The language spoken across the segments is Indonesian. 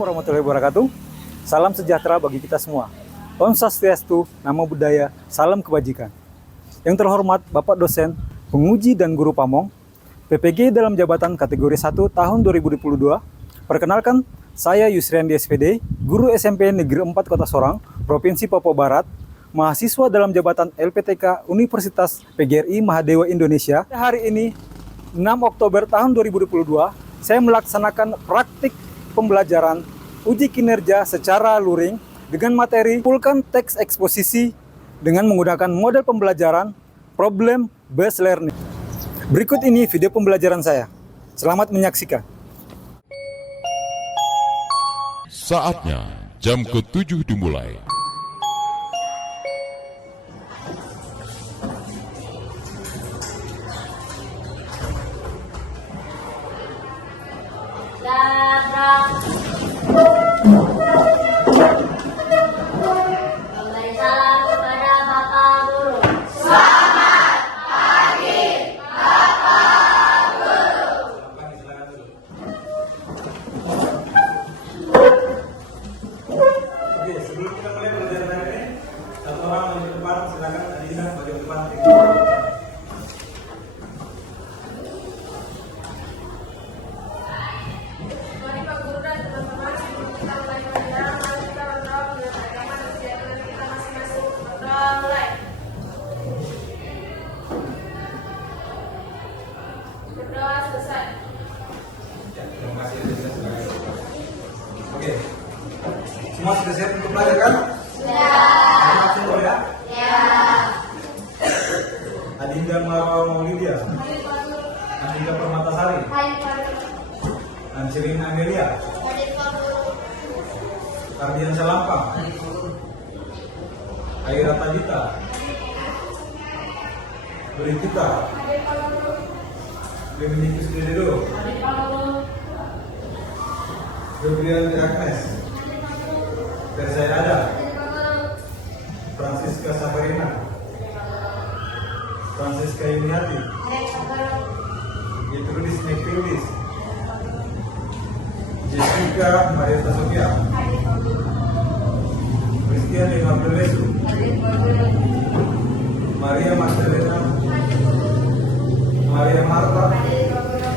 warahmatullahi wabarakatuh. Salam sejahtera bagi kita semua. Om Swastiastu, Namo Buddhaya, salam kebajikan. Yang terhormat Bapak dosen, penguji dan guru Pamong, PPG dalam jabatan kategori 1 tahun 2022. Perkenalkan, saya Yusriandi SPD, guru SMP Negeri 4 Kota Sorong, Provinsi Papua Barat, mahasiswa dalam jabatan LPTK Universitas PGRI Mahadewa Indonesia. Hari ini, 6 Oktober tahun 2022, saya melaksanakan praktik pembelajaran uji kinerja secara luring dengan materi full teks eksposisi dengan menggunakan model pembelajaran problem based learning. Berikut ini video pembelajaran saya. Selamat menyaksikan. Saatnya jam ke-7 dimulai. Memberi salam kepada Bapak Guru. Selamat pagi, Bapak Guru. Oke, sebelum kita mulai pelajaran hari ini, satu orang maju ke depan, silakan Adinda maju ke depan. Mari Pak Guru dan teman-teman, sebelum kita mulai pelajaran, mari kita berdoa dengan agama dan keyakinan kita masing-masing. Berdoa mulai. Berdoa selesai. Ya, terima kasih Adinda sebagai doa. Oke, semua sudah siap untuk belajar kan? Langsung ya? Adinda Maulidia, Mari Pak Guru. Andika Permatasari, Hai Pak Guru. Ancelina Amelia, Mari Pak Guru. Ardian Salampang, Aira Tajita, Berikita, Mari Pak Guru. Dominikus Dededo, Mari Pak Guru. Gabriel Agnes, Tersaya Ada, Mari Pak Guru. Francisca Safarina, Francisca Yuniati, Mari Pak Guru. Yetrudis Nekriudis, Jessica Marieta Sofia, Mari Pak Guru. Christian Lima Belesu, Mari Pak Guru. Maria Magdalena, Maria Marta, Mari Pak Guru.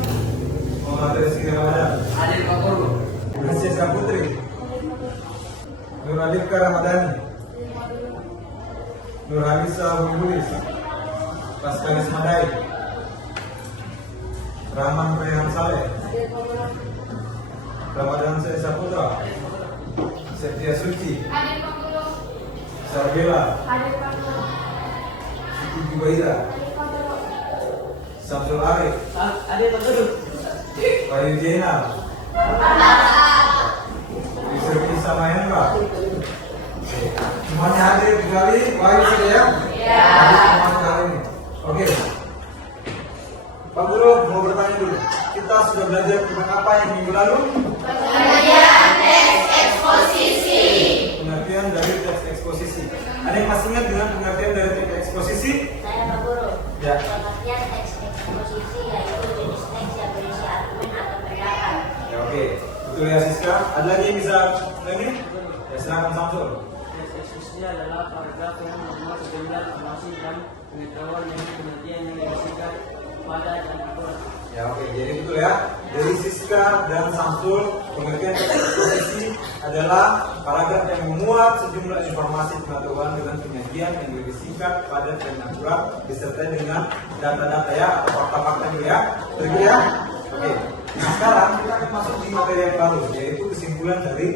Muhammad Rizky Ramadan, Prinsesa Putri, Nur Alifka Ramadhani, Nur Halisa Wibulis, Paskalis Madai, Rahman Rehan Saleh, Ramadan Sesa Putra, Setia Suci, Mari Pak Guru. Sarbela, Mari Pak Guru. Siti Jubaida, Mari Pak Guru. Samsul Arif, Bayu Jenal, Yusuf Isa Mahendra. Semuanya hadir kecuali Bayu sudah ya? Hadir semuanya hari ini. Oke. Pak Guru mau bertanya dulu. Kita sudah belajar tentang apa yang minggu lalu? Pengertian teks eksposisi. Pengertian dari teks eksposisi. Ada yang masih ingat dengan pengertian dari teks eksposisi? Saya Pak Guru. Ya. Pengertian teks eksposisi yaitu jenis teks yang berisi argumen atau pendapat. Ya oke. Betul ya Siska. Ada lagi yang bisa lagi? Ya silakan Samsul. Teks eksposisi adalah paragraf yang memuat sejumlah informasi dan pengetahuan dengan pengertian yang diberikan pada dan aturan. Ya oke, jadi betul ya. Dari Siska dan Samsul, pengertian teks eksposisi adalah paragraf yang memuat sejumlah informasi pengetahuan dengan penyajian yang lebih singkat, padat dan akurat, disertai dengan data-data ya atau fakta-fakta dulu ya. Betul ya? Oke. Nah sekarang kita akan masuk di materi yang baru, yaitu kesimpulan dari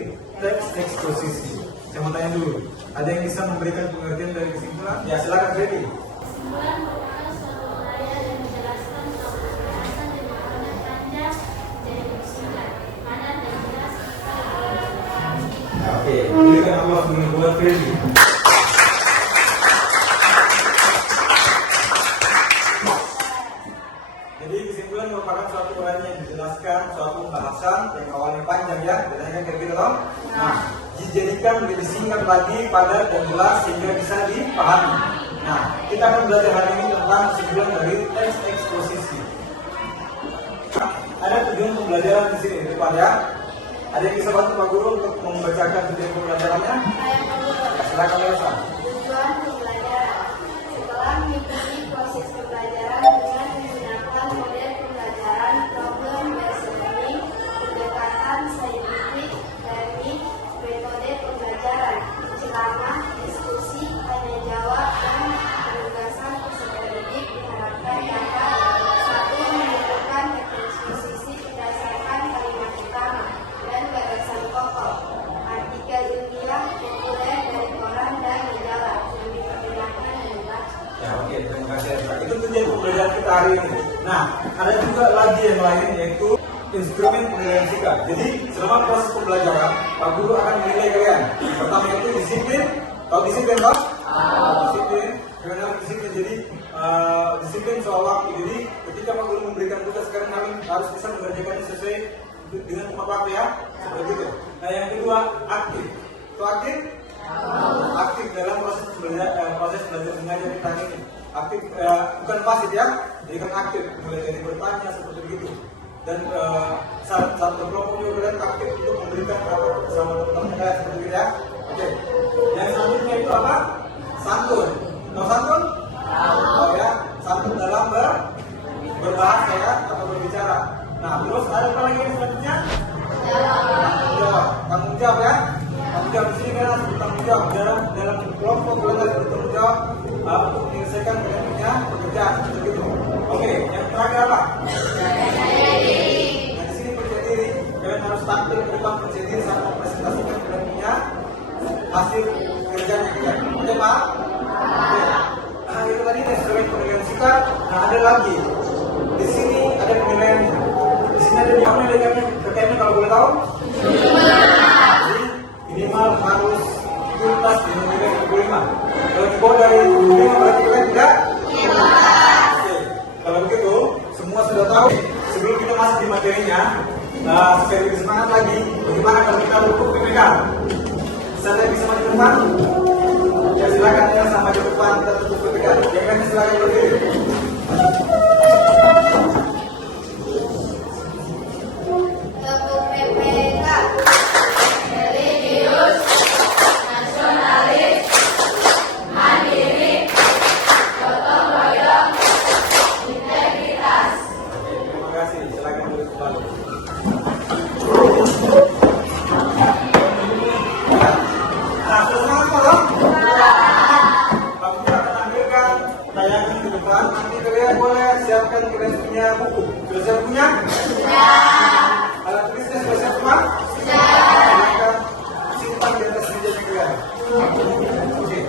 teks eksposisi. Saya mau tanya dulu, ada yang bisa memberikan pengertian dari kesimpulan? Ya silakan Freddy. Kesimpulan merupakan suatu uraian yang menjelaskan suatu pembahasan yang awalnya panjang jadi lebih singkat, padat dan jelas. Ya, oke, berikan Allah buat Freddy. Jadi kesimpulan merupakan suatu uraian yang menjelaskan suatu pembahasan yang awalnya panjang ya, bedanya kayak gitu loh. Nah, dijadikan lebih singkat lagi, padat dan jelas sehingga bisa dipahami. Nah, kita akan belajar hari ini tentang kesimpulan dari teks eksposisi. Ada tujuan pembelajaran di sini, depan ya. Ada yang bisa bantu Pak Guru untuk membacakan tujuan pembelajarannya? Silakan Elsa. Tujuan pembelajaran. Setelah mengikuti proses pembelajaran dengan menggunakan model pembelajaran problem based learning, pendekatan saintifik, teknik, metode pembelajaran, ceramah, diskusi, tanya jawab, dan penugasan peserta didik diharapkan dapat satu menentukan eksposisi berdasarkan kalimat utama dan gagasan pokok, artikel ilmiah populer dari koran dan majalah yang diperkenalkan dan dibaca. Ya, oke, terima kasih Elsa. Itu tujuan pembelajaran kita hari ini. Nah, ada juga lagi yang lain yaitu instrumen penilaian sikap. Jadi, selama proses pembelajaran, Pak Guru akan menilai kalian. Pertama itu disiplin. Tahu disiplin, Pak? Disiplin. Bagaimana disiplin? Jadi, disiplin soal waktu. Jadi, ketika Pak Guru memberikan tugas, sekarang kalian harus bisa mengerjakannya sesuai dengan tepat waktu ya. Seperti itu. Nah, yang kedua, aktif. Itu aktif? Aktif dalam proses belajar mengajar kita ini. Aktif, bukan pasif ya. Jadi kan aktif, mulai dari bertanya seperti begitu. Dan satu kelompok juga aktif untuk memberikan rapat bersama teman-teman kita seperti itu ya. Oke. Yang selanjutnya itu apa? Santun. Tahu santun? Tahu ya. Santun dalam berbahasa ya atau berbicara. Nah, terus ada apa lagi yang selanjutnya? Tanggung jawab. Tanggung jawab ya. Tanggung jawab di sini kan harus bertanggung jawab dalam kelompok kalian harus bertanggung jawab untuk menyelesaikan kalian punya pekerjaan seperti itu. Oke, yang terakhir apa? Nah, di sini percaya diri. Kalian harus tampil ke depan percaya diri saat mempresentasikan kalian punya hasil kerjaan yang kalian. Oke, Pak? Oke. Nah, itu tadi instrumen penilaian sikap. Nah, ada lagi. Di sini ada penilaian. Di sini ada yang menilainya terkaitnya kalau boleh tahu? Jadi, minimal harus tuntas di nilai 25. Kalau di bawah dari 25 berarti kalian tidak? Oke. Kalau begitu, semua sudah tahu. Sebelum kita masuk di materinya, supaya lebih semangat lagi, bagaimana kalau kita duduk PPK? Bisa lebih sama di depan? Ya silakan ya sama di depan kita duduk PPK. Yang lain silakan berdiri. Untuk PPK, religius, nasionalis, mandiri, gotong royong, integritas. Terima kasih. Silakan duduk kembali. Nah, semangat tolong. Pak Guru akan tampilkan tayangan ke depan. Nanti kalian boleh siapkan kalian punya buku. Sudah siap punya? Alat tulisnya sudah siap semua? Silakan simpan di atas mejanya kalian. Oke.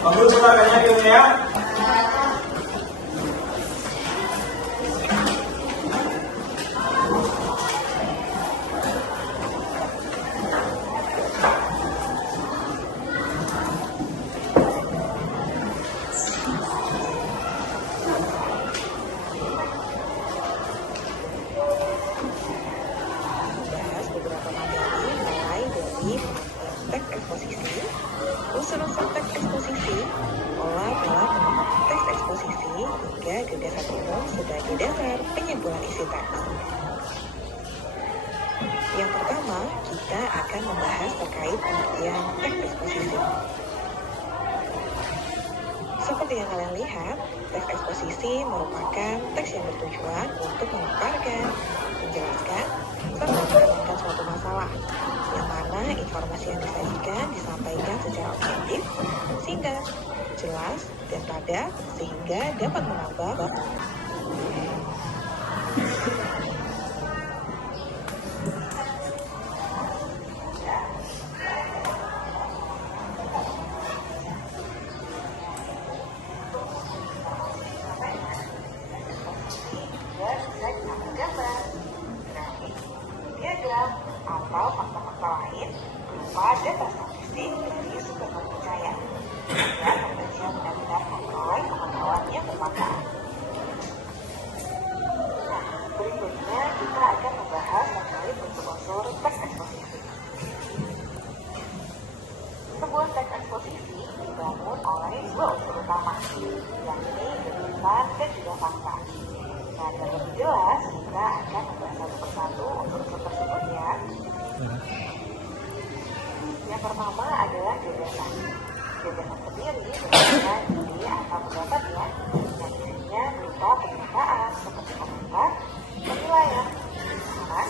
Pak Guru coba kalian dulu ya. Bahas beberapa materi mulai dari teks eksposisi, unsur-unsur teks eksposisi, pola-pola penerapan teks eksposisi, hingga gagasan umum sebagai dasar penyimpulan isi teks. Yang pertama, kita akan membahas terkait pengertian teks eksposisi. Seperti yang kalian lihat, teks eksposisi merupakan teks yang bertujuan untuk memaparkan, menjelaskan, serta menerangkan suatu masalah, yang mana informasi yang disajikan disampaikan secara objektif, singkat, jelas, dan padat, sehingga dapat menambah diagram atau fakta-fakta lain berupa data statistik dari sumber terpercaya dan pembaca benar-benar memperoleh pengetahuan yang bermanfaat. Nah, berikut dituliskan di angka pendapat ya, yang isinya berupa pernyataan seperti komentar, penilaian, saran,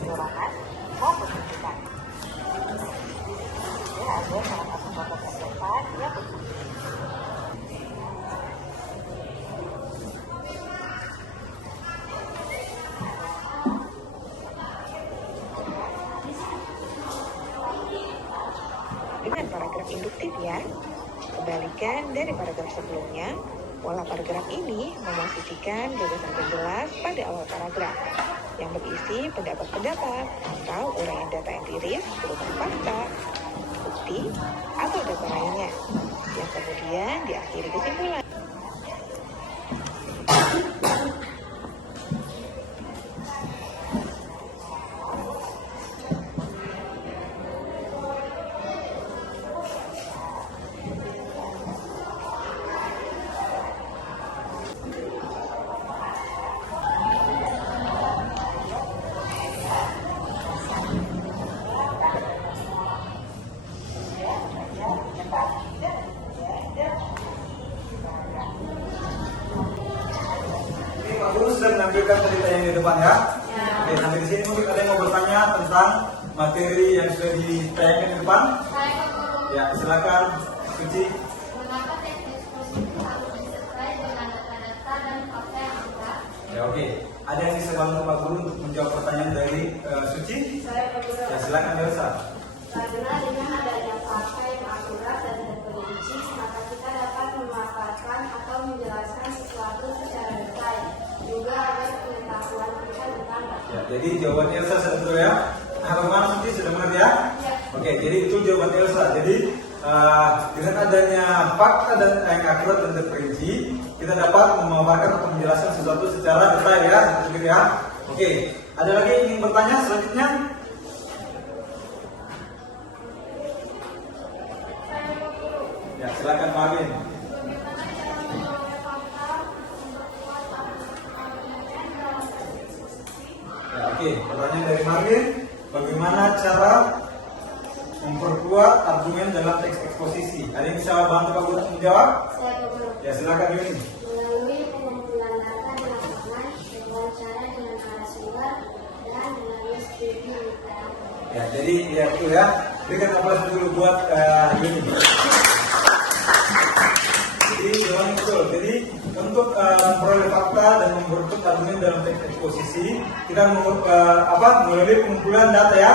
dorongan, maupun kritikan. Di sini juga ada salah satu contoh terdepan yang berfungsi. Dengan paragraf induktif ya. Kebalikan dari paragraf sebelumnya, pola paragraf ini memosisikan gagasan penjelas pada awal paragraf yang berisi pendapat-pendapat atau uraian data empiris berupa fakta, bukti, atau data lainnya yang kemudian diakhiri kesimpulan. Pak Guru sudah menampilkan cerita yang di depan ya? Oke, sampai di sini mungkin ada yang mau bertanya tentang materi yang sudah ditayangkan di depan? Ya, silakan, Suci. Mengapa teks eksposisi harus disertai dengan data-data dan fakta yang lengkap? Ya, oke. Ada yang bisa bantu Pak Guru untuk menjawab pertanyaan dari Suci? Saya Pak Guru. Ya, silakan Elsa. Karena dengan adanya fakta yang akurat dan terperinci, maka kita dapat memaparkan atau menjelaskan sesuatu secara detail. Juga agar pengetahuan kita bertambah. Ya, jadi jawaban Elsa sudah betul ya? Nah, bagaimana Suci sudah mengerti ya? Oke, jadi itu jawaban Elsa. Jadi dengan adanya fakta dan yang akurat dan terperinci, kita dapat memaparkan atau menjelaskan sesuatu secara detail ya, begitu ya. Oke, ada lagi yang ingin bertanya selanjutnya? Ya, silakan Pak Amin. Ya, oke, pertanyaan dari Marvin, bagaimana cara memperkuat argumen dalam teks eksposisi? Ada yang bisa bantu Pak Guru untuk menjawab? Saya Pak Guru. Ya, silakan Yuni. Melalui pengumpulan data di lapangan, wawancara dengan narasumber, dan menulis studi literatur. Ya, jadi ya itu ya. Berikan aplaus dulu buat Yuni. Jadi jawabannya betul. Jadi untuk memperoleh fakta dan membentuk argumen dalam teks eksposisi, kita melalui pengumpulan data ya.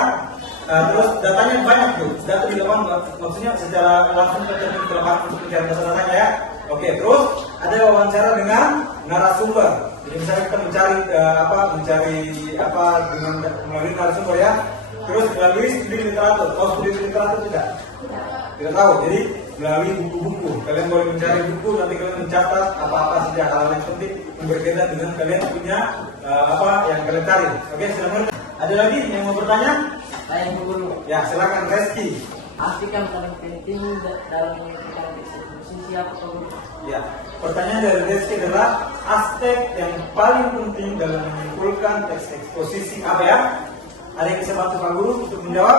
Terus datanya banyak tuh, data di lapangan, maksudnya secara langsung kita ke lapangan untuk mencari data-datanya ya. Oke, terus ada wawancara dengan narasumber. Jadi misalnya kita mencari dengan melalui narasumber ya. Terus melalui studi literatur. Oh, studi literatur tidak? Tidak tahu. Jadi melalui buku-buku. Kalian boleh mencari buku, nanti kalian mencatat apa-apa saja hal yang penting yang berbeda dengan kalian punya yang kalian cari. Oke, silakan. Ada lagi yang mau bertanya? Saya Pak Guru. Ya, silakan Reski. Arti yang paling penting dalam menentukan eksekusi apa Pak Guru? Ya, pertanyaan dari Reski adalah aspek yang paling penting dalam menyimpulkan teks eksposisi apa ya? Ada yang bisa bantu Pak Guru untuk menjawab?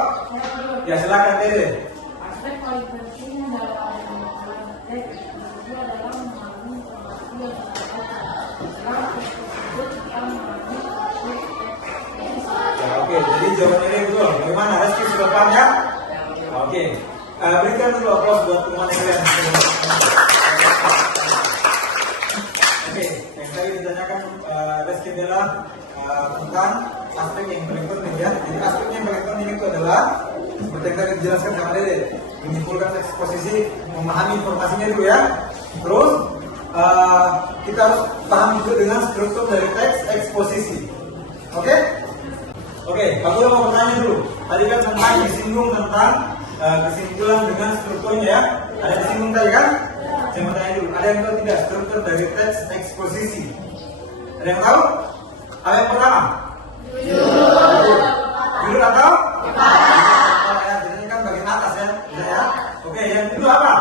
Ya, silakan Dede. Aspek paling penting dalam pengumpulan teks eksposisi adalah memahami informasi yang disampaikan. Setelah teks tersebut kita memahami maksud teks. Ya, oke, jadi jawabannya ini betul. Bagaimana? Reski sudah paham ya? Oke, berikan dulu aplaus buat teman yang lain. Oke, yang tadi ditanyakan Reski adalah tentang aspek yang paling penting ya. Jadi aspek yang paling penting itu adalah seperti yang tadi dijelaskan sama Dede, menyimpulkan eksposisi, memahami informasinya dulu ya. Terus kita harus paham juga dengan struktur dari teks eksposisi. Oke? Oke, Pak Guru mau bertanya dulu. Tadi kan tentang disinggung tentang kesimpulan dengan strukturnya ya. Ada disinggung tadi kan? Saya mau tanya dulu. Ada yang tahu tidak struktur dari teks eksposisi? Ada yang tahu? Apa yang pertama? Judul atau? Ya, judulnya kan bagian atas ya. Bisa ya? Oke, yang kedua apa?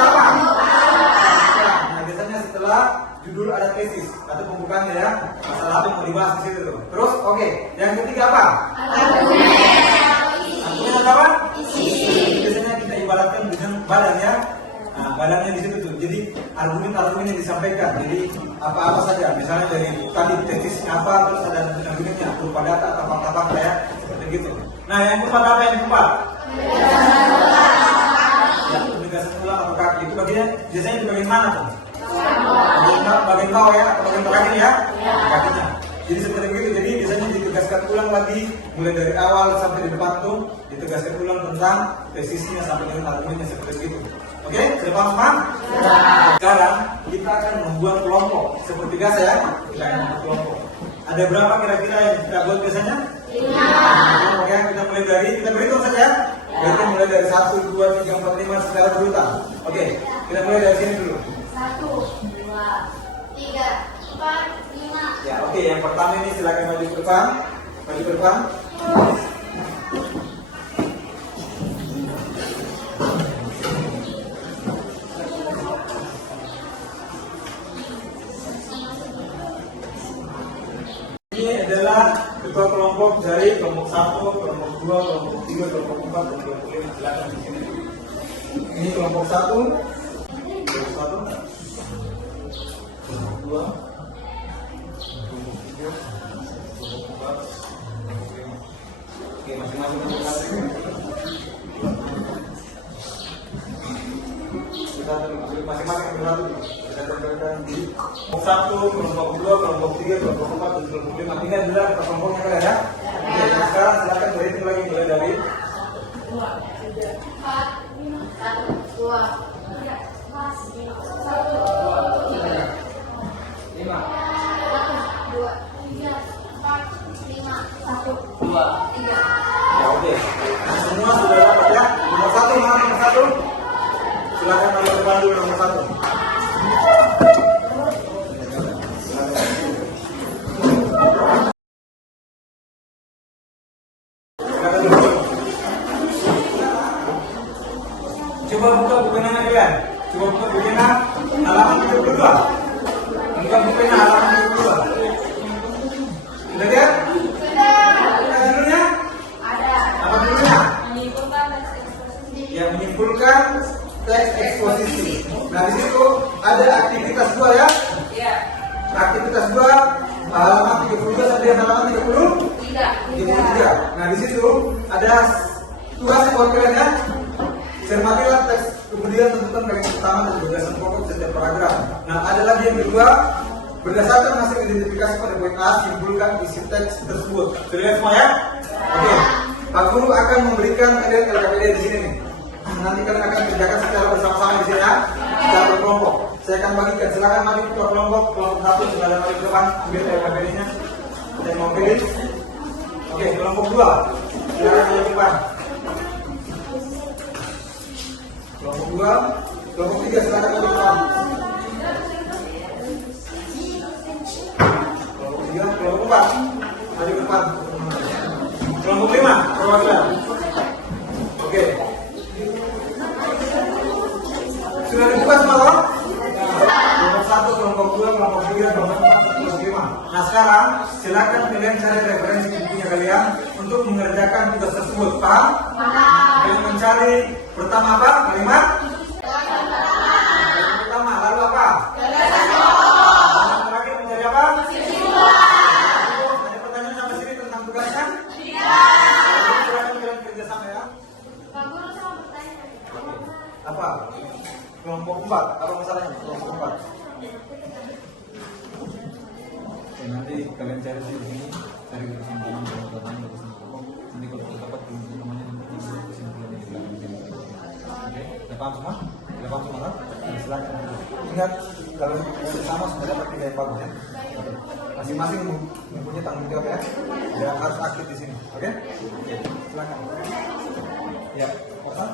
Apa? Nah, biasanya setelah judul ada tesis atau pembukaannya ya, masalah apa yang mau dibahas di situ tuh. Terus oke, yang ketiga apa? Argumen apa? Biasanya kita ibaratkan dengan badan ya. Nah, badannya di situ tuh. Jadi argumen-argumen yang disampaikan. Jadi apa-apa saja. Misalnya dari tadi tesisnya apa, terus ada argumennya berupa data atau fakta-fakta ya, seperti gitu. Nah, yang keempat apa yang keempat? Ya, penegasan ulang atau kaki itu biasanya di bagian mana tuh? Bagian bawah ya, atau bagian kakinya ya? Kakinya. Jadi seperti begitu. Jadi biasanya ditegaskan ulang lagi mulai dari awal sampai di depan tuh ditegaskan ulang tentang tesisnya sampai dengan argumennya seperti itu. Oke, sudah paham semua? Sekarang kita akan membuat kelompok seperti biasa ya. Kita akan membuat kelompok. Ada berapa kira-kira yang kita buat biasanya? 5. Oke, kita mulai dari kita berhitung saja ya. Berarti mulai dari 1, 2, 3, 4, 5 secara berurutan. Oke, kita mulai dari sini dulu. 1, 2, 3, 4, 5. Ya, oke. Yang pertama ini silakan maju ke depan. Maju ke depan. Ini adalah ketua kelompok dari kelompok 1, kelompok 2, kelompok 3, kelompok 4, dan kelompok 5. Silakan di sini. Ini kelompok 1, kelompok 1, kelompok 2, kelompok 3, kelompok 4, kelompok 5. Oke, masing-masing kelompok. Kita masing-masing berlalu. Kita tempelkan di kelompok 1, kelompok 2, kelompok 3, kelompok 4, dan kelompok 5. Ini adalah kelompoknya kalian ya. Oke, nah sekarang silakan berhitung lagi mulai dari 2, 3, 4, 5. 1, 2, 3, 4, 5. 5. 1, 2, 3, 4, 5. 1, 2. 3. ya oke. Nah, semua sudah dapat ya. Nomor 1 mana nomor 1? Silakan maju ke depan dulu nomor 1. Coba buka bukunya kalian. Coba buka bukunya halaman 32. Buka bukunya halaman 32. Sudah lihat? Ada judulnya? Apa judulnya? Yang menyimpulkan teks eksposisi. Nah di situ ada aktivitas 2 ya? Iya. Aktivitas 2 halaman 32 sampai halaman 33. Nah di situ ada tugas buat kalian ya. Cermatilah teks, kemudian tentukan bagian pertama dan gagasan pokok setiap paragraf. Nah ada lagi yang kedua, berdasarkan hasil identifikasi pada poin A, simpulkan isi teks tersebut. Terlihat semua ya? Oke. Pak Guru akan memberikan kalian LKPD di sini nih. Nanti kalian akan kerjakan secara bersama-sama di sini ya, secara berkelompok. Saya akan bagikan. Silakan maju ke kelompok 1 silakan maju ke depan, ambil LKPD-nya. Saya mau pilih. Oke, kelompok 2 silakan maju ke depan. Kelompok 2, kelompok 3 silakan maju ke depan. Kelompok 3, kelompok 4 maju ke depan. Kelompok 5 perwakilan. Oke. Sudah dibuka semua toh? Kelompok 1, kelompok 2, kelompok 3, kelompok 4, kelompok 5. Nah sekarang silakan kalian cari referensi bukunya kalian untuk mengerjakan tugas tersebut. Paham? Kalian mencari pertama apa? Kalimat? Kalimat pertama. Lalu apa? Yang terakhir mencari apa? Ada pertanyaan sampai sini tentang tugasnya? Silakan kalian kerja sama ya. Apa? Kelompok 4, apa masalahnya? Kelompok 4. Oke, nanti kalian cari di sini, cari kesimpulan kesimpulan. Nanti kalau dapat kesimpulannya nanti kesimpulannya di belakang sini. Oke, udah paham semua? Udah paham semua kan? Nah, silakan. Ingat kalau sama sudah dapat tiga yang bagus ya. Masing-masing mempunyai tanggung jawab ya. Dan harus aktif di sini. Oke? Silakan. Ya, oke.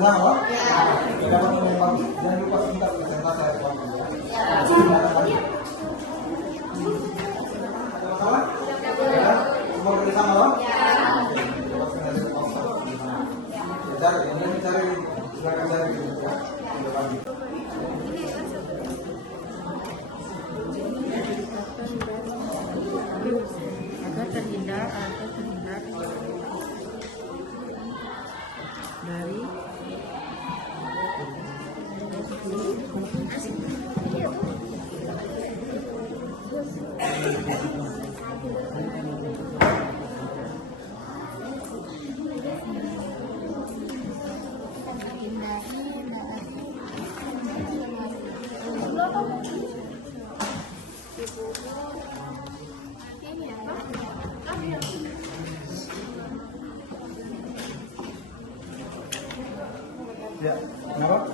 bersama loh. Dapat nilai yang bagus. Jangan lupa sebentar presentasi ya kawan. Sama? Semua bersama loh. Cari, silakan cari. agar terhindar dari Ya, kenapa?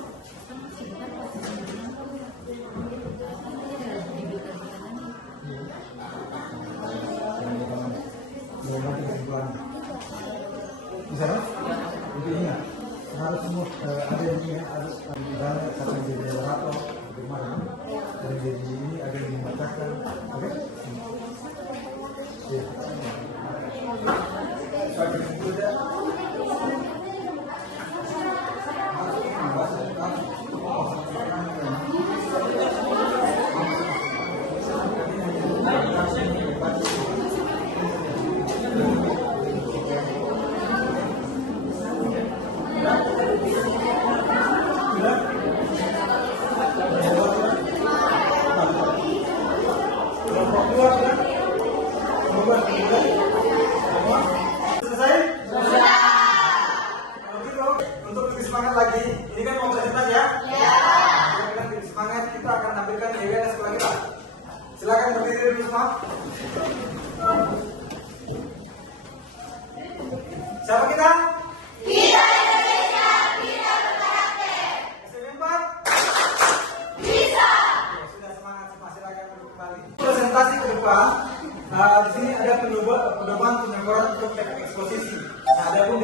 Bisa kan? Jadi ingat, harus semua ada yang ini harus misalnya satu yang jadi moderator, bagaimana? Dan jadi ini ada yang membacakan, oke? Ya. Sampai itu aja. Selesai? Sudah. Kalau gitu, untuk lebih semangat lagi, ini kan mau presentasi ya? Iya. Kita lebih semangat, kita akan tampilkan EWN sekolah kita. Silakan berdiri dulu semua. Siapa kita? Kita Indonesia, kita berkarakter. SMP 4? Bisa. Oke, sudah semangat semua, silakan duduk kembali. Presentasi ke depan. Di sini ada pedoman penyampaian untuk teknik eksposisi. Nah, ada pun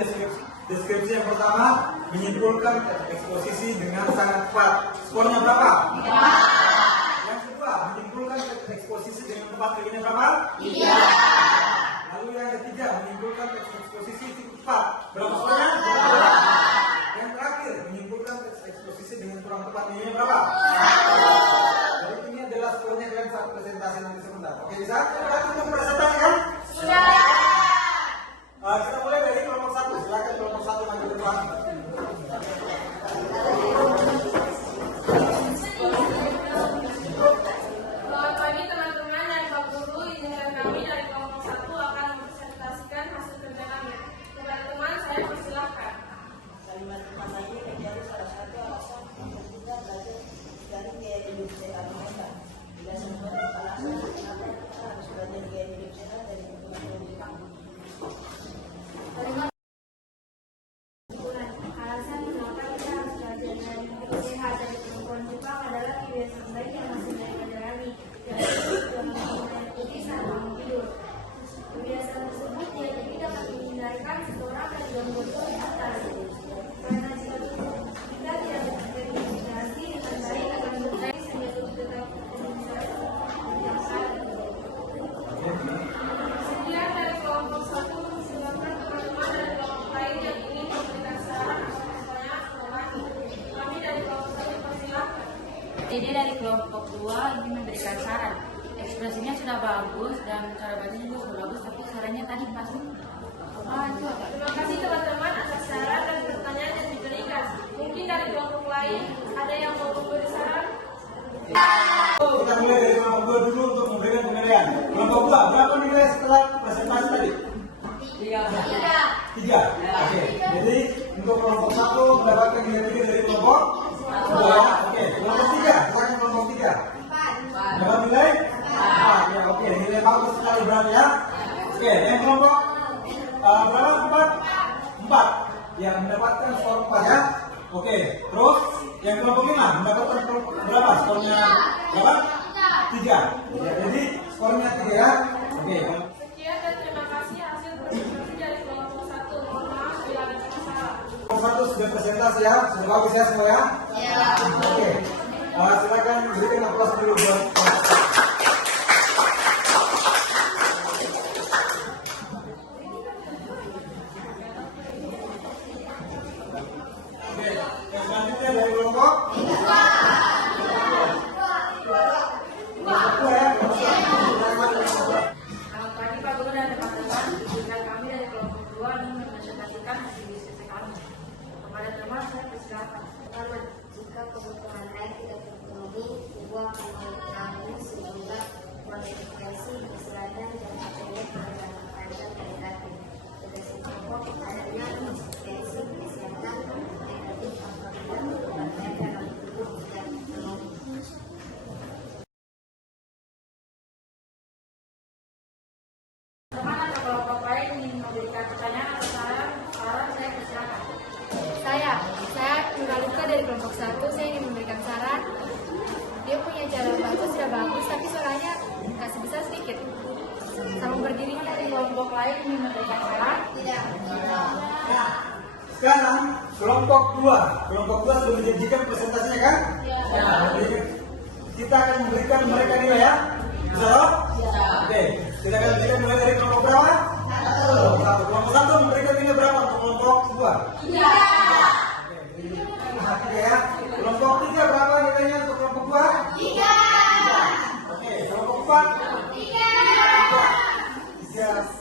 deskripsi yang pertama menyimpulkan teknik eksposisi dengan sangat tepat. Skornya berapa? 5. Yang kedua menyimpulkan teknik eksposisi dengan tepat. Nilainya berapa? 3. Lalu yang ketiga menyimpulkan teknik eksposisi cukup tepat. Berapa skornya? 2. Yang terakhir menyimpulkan teknik eksposisi dengan kurang tepat. Nilainya berapa? 1. Jadi ini adalah skornya kalian saat presentasi nanti sebentar. Oke, bisa? Untuk presentasi kan? Sudah. Kita mulai dari kelompok 1. Silakan kelompok 1 maju ke depan. Selamat pagi teman-teman dan Pak Guru. Izinkan kami dari kelompok 1 akan mempresentasikan hasil kerja kami. Kepada teman saya persilahkan. Kalimat teman lagi menjadi salah satu alasan untuk kita belajar dari gaya hidup sehat mereka. Bila semua alasan kenapa kita harus belajar gaya hidup sehat dari guru kamu. Alasan mengapa kita harus belajar gaya hidup sehat dari perempuan Jepang adalah kebiasaan baik yang masih mereka jalani, yaitu jangan minum air putih saat bangun tidur. Kebiasaan tersebut tidak dapat menghindarkan seseorang dari gangguan di atas. Karena jika kita tidak terintegrasi dengan baik akan berjaya sehingga tetap yang salah. Sekian dari kelompok 1, silakan teman-teman dari kelompok lain yang ingin memberikan saran atau pertanyaan kepada kami. Kami dari kelompok 1 persilahkan. Jadi dari kelompok 2 ingin memberikan saran. Ekspresinya sudah bagus dan cara bacanya juga sudah bagus, tapi sarannya tadi pas. Itu apa? Terima kasih teman-teman atas saran dan pertanyaan yang diberikan. Mungkin dari kelompok lain ada yang mau memberi saran? Kita mulai dari kelompok 2 dulu untuk memberikan penilaian. Kelompok 2, berapa nilai setelah presentasi tadi? 3. Oke. Jadi untuk kelompok 1 mendapatkan nilai 3 dari kelompok 2. Oke. Kelompok 3, silakan kelompok 3. 4. Dapat nilai? 4. Ya, oke. Nilai bagus sekali berarti ya. Oke. Yang kelompok berapa? 4. Yang mendapatkan skor 4 ya. Oke. Terus yang kelompok 5 mendapatkan berapa skornya? Berapa? 3. Ya, jadi skornya 3 ya. Oke. Sekian dan terima kasih hasil presentasi dari kelompok 1. Mohon maaf bila ada masalah. 1 sudah presentasi ya, sudah bagus ya semua ya? Iya. Oke, silakan berikan aplaus dulu buat yang selanjutnya dari kelompok Selamat pagi Pak Guru dan teman-teman. Izinkan kami dari kelompok 2 ingin mempresentasikan hasil diskusi kami. Kepada teman saya persilakan. Pertama, jika kebutuhan air tidak terpenuhi, ibu akan mengurangi sejumlah modifikasi keselatan dan akhirnya pengembangan panjang dari dating. Tugas pokok adanya konsistensi kesehatan energi apabila kebutuhan air dalam tubuh tidak terpenuhi. Teman atau kelompok lain ingin memberikan pertanyaan atau saran saya persilakan. Saya Nuraluka dari kelompok 1, saya ingin memberikan saran. Dia punya cara baca sudah bagus, tapi suaranya kasih bisa sedikit. Sama berdirinya dari kelompok lain ingin memberikan saran. Tidak. Nah, sekarang kelompok 2 sudah menjanjikan presentasinya kan? Ya. Jadi, kita akan memberikan mereka nilai ya? Bisa toh? Oke, kita akan berikan nilai dari kelompok berapa? 1. Kelompok 1 memberikan nilai berapa untuk kelompok 2? 3. Oke, ya. Kelompok 3 berapa nilainya untuk kelompok 2? 3. Oke, kelompok 4? 3.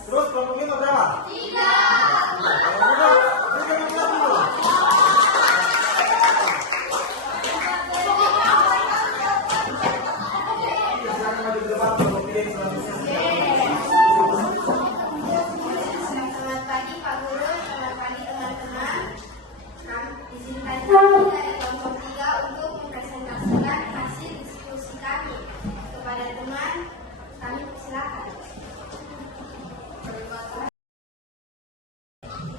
Terus kelompok 5 berapa? 3. Selamat pagi Pak Guru, selamat pagi teman-teman. Izinkan kami dari kelompok 3 untuk mempresentasikan hasil diskusi kami. Kepada teman, kami persilakan.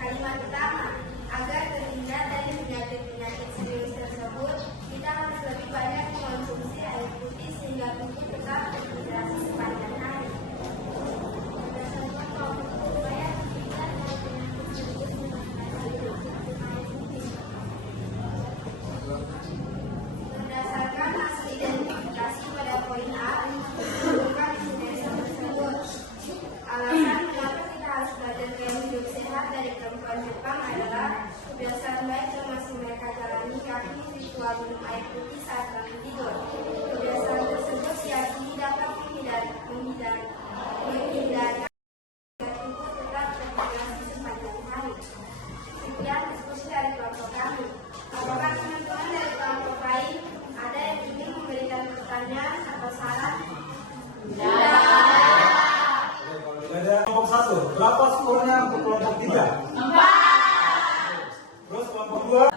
Kalimat pertama, agar terhindar dari penyakit-penyakit serius tersebut, kita harus lebih banyak mengonsumsi air putih sehingga tubuh tetap terhidrasi sepanjang hari. Berdasarkan hasil identifikasi pada poin A, menunjukkan isi desa tersebut. Alasan kenapa kita harus belajar gaya hidup sehat dari perempuan Jepang adalah kebiasaan baik yang masih mereka jalani, yakni ritual minum air putih saat bangun tidur. Kebiasaan tersebut diyakini dapat menghindarkan tubuh tetap terhidrasi sepanjang hari. Sekian diskusi dari kelompok kami. Apakah teman-teman dari kelompok lain ada yang ingin memberikan pertanyaan atau saran? Ada kelompok 1, berapa skornya untuk kelompok 3? 4. Terus kelompok 2? 3.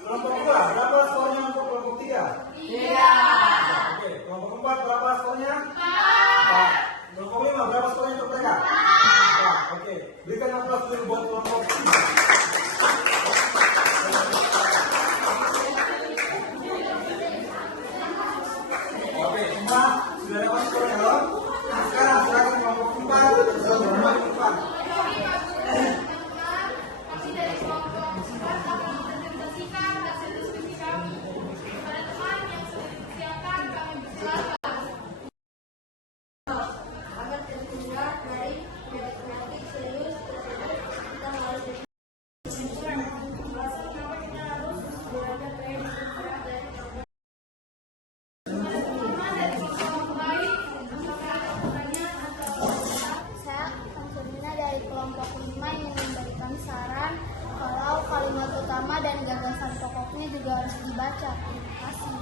Kelompok 2, berapa skornya untuk kelompok 3? 3. Oke, kelompok 4 berapa skornya? 4. Kelompok 5 berapa skornya untuk mereka? 4. Oke, berikan aplaus dulu buat kelompok 3. Oke, semua sudah dapat skornya loh. Sekarang silakan kelompok 4 sudah bermain 4. Kami dari kelompok 4 akan mempresentasikan hasil diskusi kami. Pada teman yang sudah dipersiapkan, kami bersilakan. Agar terhindar dari penyakit serius tersebut, kita harus belajar gaya hidup sehat dari perempuan. Saya Samsudina dari kelompok 5 yang memberikan saran kalau kalimat utama dan gagasan pokoknya juga harus dibaca. Terima kasih.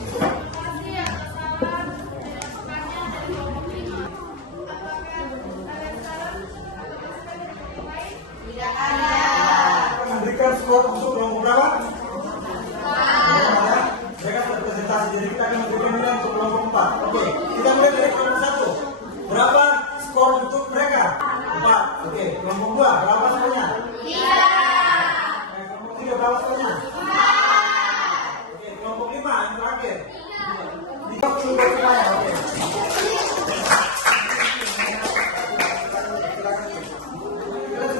Terima kasih atas saran dan masukannya dari kelompok 5. Apakah ada saran atau masukan dari kelompok lain? Tidak ada. Akan memberikan skor untuk kelompok berapa? Mereka sudah presentasi, jadi kita akan memberikan nilai untuk kelompok 4. Oke, kita mulai dari kelompok 1. Berapa skor untuk mereka? 4. Oke, kelompok 2 berapa skornya? 3. Kelompok 3 berapa skornya? 4. Oke, kelompok 5 yang terakhir. 30 buat semuanya. Oke. Kita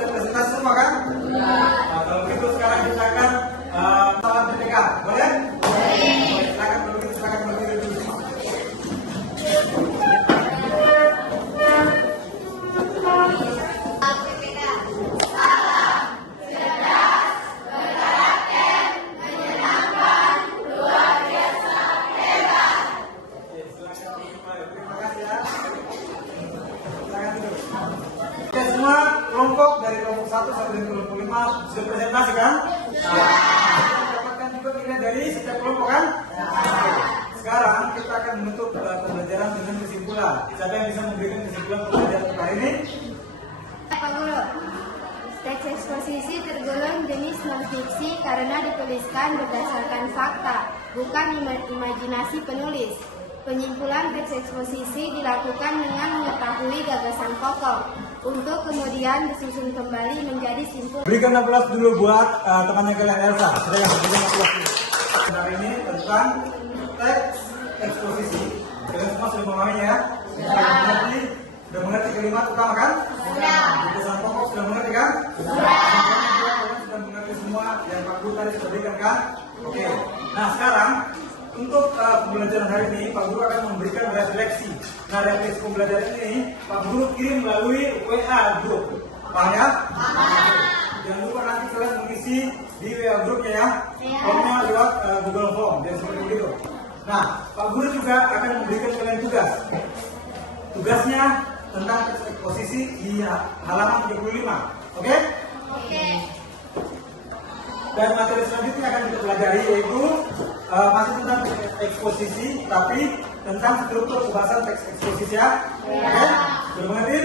setiap kelompok kan? Sekarang kita akan menutup pembelajaran dengan kesimpulan. Siapa yang bisa memberikan kesimpulan pembelajaran kali ini? Pak Guru, teks eksposisi tergolong jenis non-fiksi karena dituliskan berdasarkan fakta, bukan imajinasi penulis. Penyimpulan teks eksposisi dilakukan dengan mengetahui gagasan pokok, untuk kemudian disusun kembali menjadi simpul. Berikan aplaus dulu buat temannya kalian Elsa. Saya berikan aplaus dulu. Hari ini tentang teks eksposisi. Kalian semua sudah memahaminya ya? Sudah mengerti kalimat utama kan? Gagasan pokok sudah mengerti kan? Kalian sudah mengerti semua yang Pak Guru tadi sudah berikan kan? Oke. Nah sekarang untuk pembelajaran hari ini Pak Guru akan memberikan refleksi. Nah refleksi pembelajaran ini Pak Guru kirim melalui WA grup. Paham ya? Jangan lupa nanti kalian mengisi di WA grupnya ya. Formnya lewat Google Form dan seperti itu. Nah Pak Guru juga akan memberikan kalian tugas. Tugasnya tentang eksposisi di halaman 35. Oke? Dan materi selanjutnya akan kita pelajari yaitu masih tentang eksposisi, tapi tentang struktur pembahasan teks eksposisi ya. Oke? Sudah mengerti?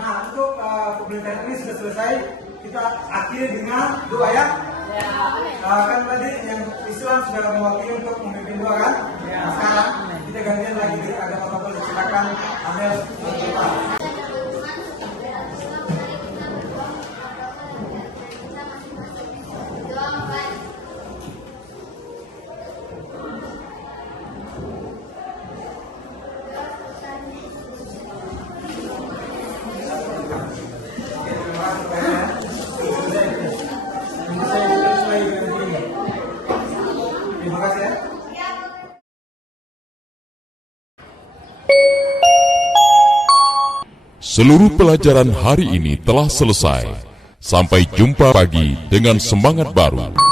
Nah, untuk pembelajaran ini sudah selesai. Kita akhiri dengan doa ya. Kan tadi yang Islam sudah mewakili untuk memimpin doa kan? Nah, sekarang kita gantian lagi dari agama Katolik. Silakan Amel berdoa. Terima kasih ya. Seluruh pelajaran hari ini telah selesai. Sampai jumpa pagi dengan semangat baru.